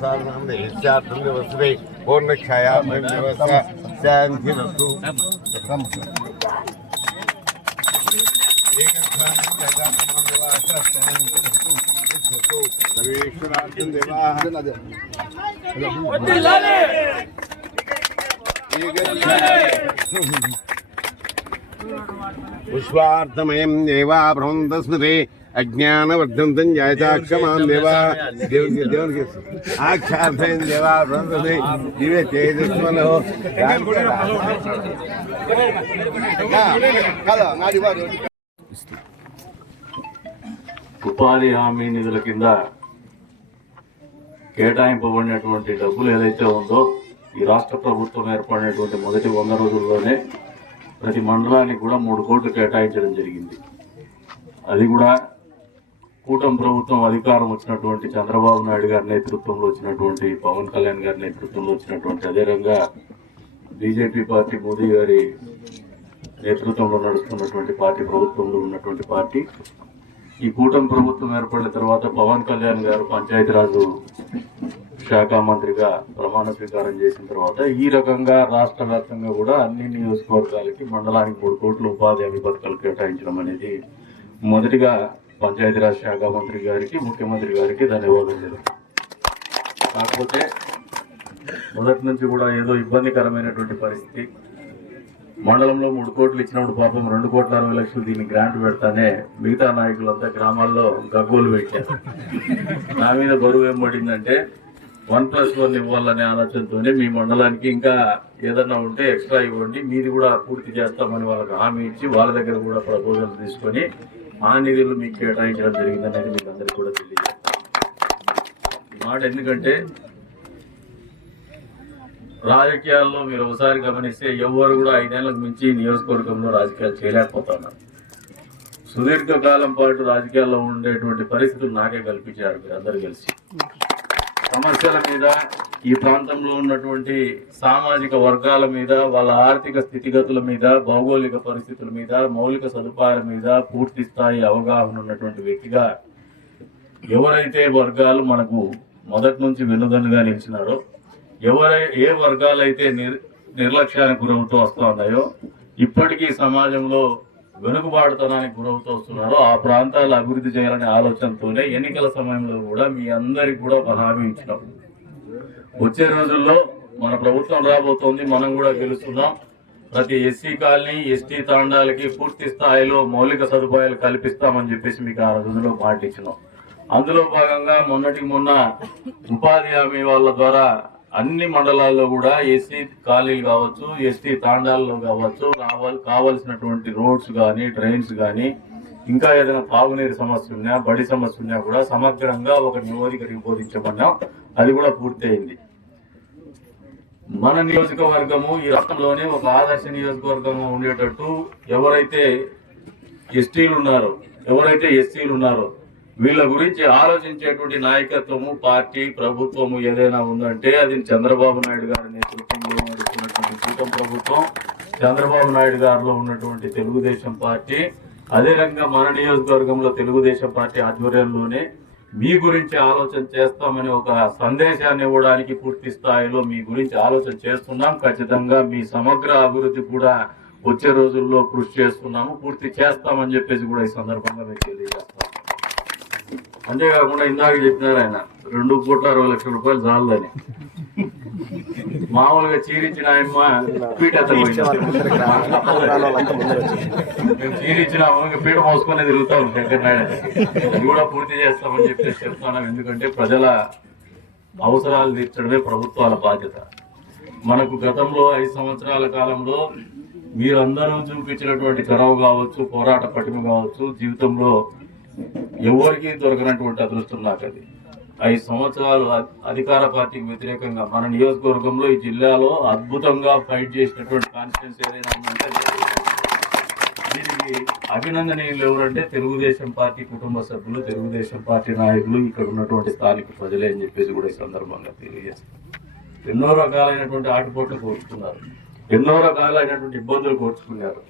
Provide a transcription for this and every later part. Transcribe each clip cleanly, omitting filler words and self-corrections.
वसुदे पूर्णक्षाया शांति वस्तु पुष्पार्थमयं देवा ब्रह्मस्मृते अज्ञानवर्धन्तं जयचाक्षमां देवा देव आक्षार्थयं देवा ब्रह्मस्मृते दिव्य तेजस्वनो ఉపాధి హామీ నిధుల కింద కేటాయింపబడినటువంటి డబ్బులు ఏదైతే ఉందో ఈ రాష్ట్ర ప్రభుత్వం ఏర్పడినటువంటి మొదటి 100 రోజుల్లోనే ప్రతి మండలానికి కూడా 3 కోట్లు కేటాయించడం జరిగింది. అది కూడా కూటమి ప్రభుత్వం అధికారం వచ్చినటువంటి చంద్రబాబు నాయుడు గారి నేతృత్వంలో వచ్చినటువంటి పవన్ కళ్యాణ్ గారి నేతృత్వంలో వచ్చినటువంటి అదేవిధంగా బీజేపీ పార్టీ మోదీ గారి నేతృత్వంలో నడుస్తున్నటువంటి పార్టీ ప్రభుత్వంలో ఉన్నటువంటి పార్టీ ఈ కూటమి ప్రభుత్వం ఏర్పడిన తర్వాత పవన్ కళ్యాణ్ గారు పంచాయతీరాజ్ శాఖ మంత్రిగా ప్రమాణ స్వీకారం చేసిన తర్వాత ఈ రకంగా రాష్ట్ర వ్యాప్తంగా కూడా అన్ని నియోజకవర్గాలకి మండలానికి 3 కోట్ల ఉపాధి హామీ పథకాలు కేటాయించడం అనేది మొదటిగా పంచాయతీరాజ్ శాఖ మంత్రి గారికి ముఖ్యమంత్రి గారికి ధన్యవాదాలు. కాకపోతే మొదటి నుంచి కూడా ఏదో ఇబ్బందికరమైనటువంటి పరిస్థితి. మండలంలో 3 కోట్లు ఇచ్చినప్పుడు పాపం 2,60,00,000 దీన్ని గ్రాంట్ పెడతానే మిగతా నాయకులంతా గ్రామాల్లో గగ్గోలు పెట్టారు. నా మీద బరువు ఏం పడిందంటే 1+1 ఇవ్వాలనే ఆలోచనతోనే మీ మండలానికి ఇంకా ఏదన్నా ఉంటే ఎక్స్ట్రా ఇవ్వండి, మీది కూడా పూర్తి చేస్తామని వాళ్ళకి హామీ ఇచ్చి వాళ్ళ దగ్గర కూడా ప్రపోజల్ తీసుకొని ఆ నిధులు మీకు కేటాయించడం జరిగిందనేది మీకు అందరికీ కూడా తెలియదు. ఈ మాట ఎందుకంటే రాజకీయాల్లో మీరు ఒకసారి గమనిస్తే ఎవరు కూడా 5 ఏళ్లకు మించి నియోజకవర్గంలో రాజకీయాలు చేయలేకపోతున్నారు. సుదీర్ఘకాలం పాటు రాజకీయాల్లో ఉండేటువంటి పరిస్థితులు నాకే కల్పించారు మీరు అందరూ కలిసి. సమస్యల మీద, ఈ ప్రాంతంలో ఉన్నటువంటి సామాజిక వర్గాల మీద, వాళ్ళ ఆర్థిక స్థితిగతుల మీద, భౌగోళిక పరిస్థితుల మీద, మౌలిక సదుపాయాల మీద పూర్తి స్థాయి అవగాహన ఉన్నటువంటి వ్యక్తిగా ఎవరైతే వర్గాలు మనకు మొదటి నుంచి వెన్నుదన్నుగా నిలిచినారో, ఏ వర్గాలైతే నిర్లక్ష్యానికి గురవుతూ వస్తూ ఉన్నాయో, ఇప్పటికీ సమాజంలో వెనుకబాటుతనానికి గురవుతూ వస్తున్నారో ఆ ప్రాంతాలు అభివృద్ధి చేయాలనే ఆలోచనతోనే ఎన్నికల సమయంలో కూడా మీ అందరికి కూడా ఒక హామీ ఇచ్చినాం. వచ్చే రోజుల్లో మన ప్రభుత్వం రాబోతోంది, మనం కూడా గెలుస్తున్నాం. ప్రతి ఎస్సీ కాలనీ, ఎస్టీ తాండాలకి పూర్తి స్థాయిలో మౌలిక సదుపాయాలు కల్పిస్తామని చెప్పేసి మీకు ఆ రోజుల్లో మాట ఇచ్చినాం. అందులో భాగంగా మొన్న ఉపాధి హామీ వాళ్ళ ద్వారా అన్ని మండలాల్లో కూడా ఎస్సీ కాలనీలు కావచ్చు, ఎస్టీ తాండాల్లో కావచ్చు, కావలసినటువంటి రోడ్స్ కానీ, డ్రైన్స్ కానీ, ఇంకా ఏదైనా తాగునీరు సమస్య ఉన్నా, బడి సమస్య ఉన్నా కూడా సమగ్రంగా ఒక నివేదిక బోధించమన్నాం. అది కూడా పూర్తయింది. మన నియోజకవర్గము ఈ రాష్ట్రంలోనే ఒక ఆదర్శ నియోజకవర్గంగా ఉండేటట్టు ఎవరైతే ఎస్టీలు ఉన్నారో వీళ్ళ గురించి ఆలోచించేటువంటి నాయకత్వము, పార్టీ, ప్రభుత్వము ఏదైనా ఉందంటే అది చంద్రబాబు నాయుడు గారి నేతృత్వంలో నడుస్తున్నటువంటి కూటమి ప్రభుత్వం, చంద్రబాబు నాయుడు గారిలో ఉన్నటువంటి తెలుగుదేశం పార్టీ, అదేవిధంగా మన నియోజకవర్గంలో తెలుగుదేశం పార్టీ ఆధ్వర్యంలోనే మీ గురించి ఆలోచన చేస్తామని ఒక సందేశాన్ని ఇవ్వడానికి పూర్తి స్థాయిలో మీ గురించి ఆలోచన చేస్తున్నాం. ఖచ్చితంగా మీ సమగ్ర అభివృద్ధి కూడా వచ్చే రోజుల్లో కృషి చేస్తున్నాము, పూర్తి చేస్తామని చెప్పేసి కూడా ఈ సందర్భంగా మీకు తెలియజేస్తాం. అంతేకాకుండా ఇందాక చెప్పినారు ఆయన 2,60,00,000 చాలని. మామూలుగా చీరిచ్చిన ఆయమ్మ పీట మేము చీరిచ్చిన పీట మోసుకొని తిరుగుతా ఉంటాం. ఇది కూడా పూర్తి చేస్తామని చెప్పేసి చెప్తున్నాం. ఎందుకంటే ప్రజల అవసరాలు తీర్చడమే ప్రభుత్వాల బాధ్యత. మనకు గతంలో 5 సంవత్సరాల కాలంలో మీరందరూ చూపించినటువంటి చొరవ కావచ్చు, పోరాట పటిమ కావచ్చు, జీవితంలో ఎవరికి దొరకనటువంటి అదృష్టం నాకు అది. 5 సంవత్సరాలు అధికార పార్టీకి వ్యతిరేకంగా మన నియోజకవర్గంలో ఈ జిల్లాలో అద్భుతంగా ఫైట్ చేసినటువంటి కాన్స్టిట్యూన్సీ ఏదైనా ఉందంటే దీనికి అభినందనీయులు ఎవరంటే తెలుగుదేశం పార్టీ కుటుంబ సభ్యులు, తెలుగుదేశం పార్టీ నాయకులు, ఇక్కడ ఉన్నటువంటి స్థానిక ప్రజలే అని చెప్పేసి కూడా ఈ సందర్భంగా తెలియజేస్తారు. ఎన్నో రకాలైనటువంటి ఆటుపోట్లు కోర్చుకున్నారు, ఎన్నో రకాలైనటువంటి ఇబ్బందులు కోర్చుకున్నారు.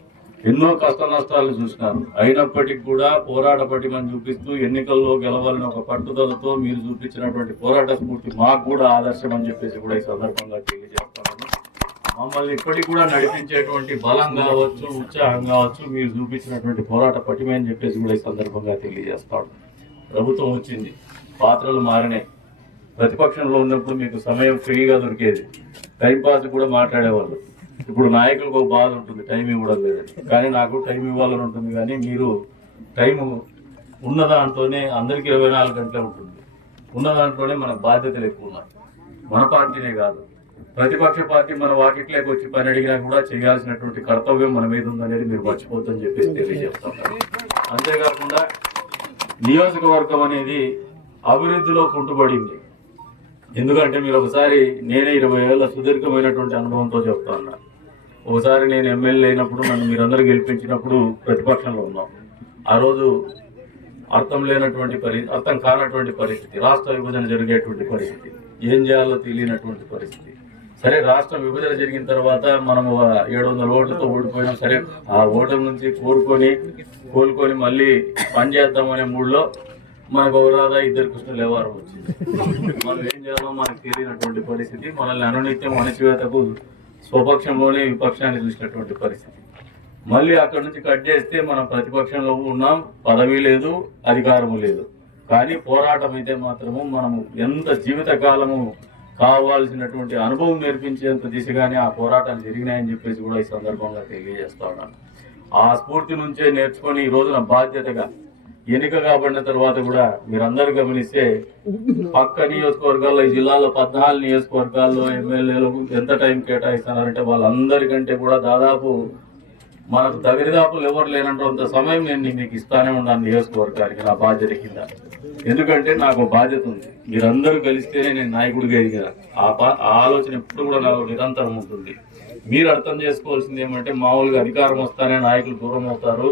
ఎన్నో కష్ట నష్టాలు చూసినారు. అయినప్పటికీ కూడా పోరాట పటిమని చూపిస్తూ ఎన్నికల్లో గెలవాలని ఒక పట్టుదలతో మీరు చూపించినటువంటి పోరాట స్ఫూర్తి మాకు కూడా ఆదర్శం అని చెప్పేసి కూడా ఈ సందర్భంగా తెలియజేస్తున్నాను. మమ్మల్ని ఇప్పటికి కూడా నడిపించేటువంటి బలం కావచ్చు, ఉత్సాహం కావచ్చు, మీరు చూపించినటువంటి పోరాట పటిమ అని చెప్పేసి కూడా ఈ సందర్భంగా తెలియజేస్తాడు. ప్రభుత్వం వచ్చింది, పాత్రలు మారినాయి. ప్రతిపక్షంలో ఉన్నప్పుడు మీకు సమయం ఫ్రీగా దొరికేది, టైంపాస్ కూడా మాట్లాడేవాళ్ళు. ఇప్పుడు నాయకులకు ఒక బాధ ఉంటుంది, టైం ఇవ్వడం లేదని. కానీ నాకు టైం ఇవ్వాలని ఉంటుంది, కానీ మీరు టైం ఉన్న దాంట్లోనే అందరికీ 24 గంటలే ఉంటుంది. ఉన్న దాంట్లోనే మనకు బాధ్యతలు ఎక్కువ ఉన్నాయి. మన పార్టీనే కాదు, ప్రతిపక్ష పార్టీ మన వాకిట్లోకి వచ్చి పని అడిగినా కూడా చేయాల్సినటువంటి కర్తవ్యం మన మీద ఉందనేది మీరు మర్చిపోద్దని చెప్పేసి తెలియజేస్తాం. అంతేకాకుండా నియోజకవర్గం అనేది అభివృద్ధిలో కుంటుపడింది. ఎందుకంటే మీరు ఒకసారి, నేనే 20 ఏళ్ళ సుదీర్ఘమైనటువంటి అనుభవంతో చెప్తా ఉన్నా. ఒకసారి నేను ఎమ్మెల్యే అయినప్పుడు నన్ను మీరందరూ గెలిపించినప్పుడు ప్రతిపక్షంలో ఉన్నాం. ఆ రోజు అర్థం కానటువంటి పరిస్థితి, రాష్ట్ర విభజన జరిగేటువంటి పరిస్థితి, ఏం చేయాలో తెలియనటువంటి పరిస్థితి. సరే, రాష్ట్ర విభజన జరిగిన తర్వాత మనం 700 ఓట్లతో ఓడిపోయినాం. సరే, ఆ ఓటమి నుంచి కోలుకొని మళ్ళీ పనిచేద్దామనే మూడులో మనకు ఒక రాదా 2 కృష్ణులు వ్యవహారం వచ్చింది. మనం ఏం చేయాలో మనకు తెలియనటువంటి పరిస్థితి, మనల్ని అనునిత్యం అణచివేతకు స్వపక్షంలోనే విపక్షాన్ని చూసినటువంటి పరిస్థితి. మళ్ళీ అక్కడి నుంచి కట్ చేస్తే మనం ప్రతిపక్షంలో ఉన్నాం, పదవి లేదు, అధికారము లేదు. కానీ పోరాటం అయితే మాత్రము మనము ఎంత జీవితకాలము కావాల్సినటువంటి అనుభవం నేర్పించేంత దిశగానే ఆ పోరాటాలు జరిగినాయని చెప్పేసి కూడా ఈ సందర్భంగా తెలియజేస్తా ఉన్నాను. ఆ స్ఫూర్తి నుంచే నేర్చుకొని ఈ రోజున బాధ్యతగా ఎన్నిక కాబడిన తర్వాత కూడా మీరందరూ గమనిస్తే పక్క నియోజకవర్గాల్లో, ఈ జిల్లాలో 14 నియోజకవర్గాల్లో ఎమ్మెల్యేలకు ఎంత టైం కేటాయిస్తున్నారంటే వాళ్ళందరికంటే కూడా దాదాపు మనకు దరిదాపులు ఎవరు లేనంత సమయం నేను మీకు ఇస్తానే ఉన్నాను నియోజకవర్గానికి, నా బాధ్యత కింద. ఎందుకంటే నాకు బాధ్యత ఉంది. మీరందరూ కలిస్తేనే నేను నాయకుడిగా ఎదిగిన ఆ ఆలోచన ఎప్పుడు కూడా నాకు నిరంతరం ఉంటుంది. మీరు అర్థం చేసుకోవాల్సింది ఏమంటే, మామూలుగా అధికారం వస్తానే నాయకులు దూరం అవుతారు,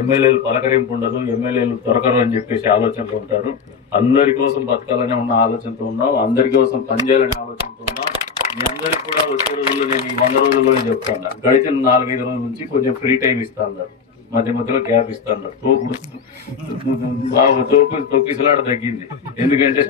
ఎమ్మెల్యేలు పలకరింపు ఉండదు, ఎమ్మెల్యేలు దొరకరు అని చెప్పేసి ఆలోచనతో ఉంటారు. అందరి కోసం బతకాలనే ఉన్న ఆలోచనతో ఉన్నాం, అందరి కోసం పనిచేయాలనే ఆలోచనతో ఉన్నాం. మీ అందరికి కూడా వచ్చే రోజుల్లో నేను ఈ 100 రోజుల్లోనే చెప్తాను. గడిచిన 4-5 రోజుల నుంచి కొంచెం ఫ్రీ టైం ఇస్తాను, మధ్య మధ్యలో గ్యాప్ ఇస్తాను. తోపు తొక్కిసలాట తగ్గింది. ఎందుకంటే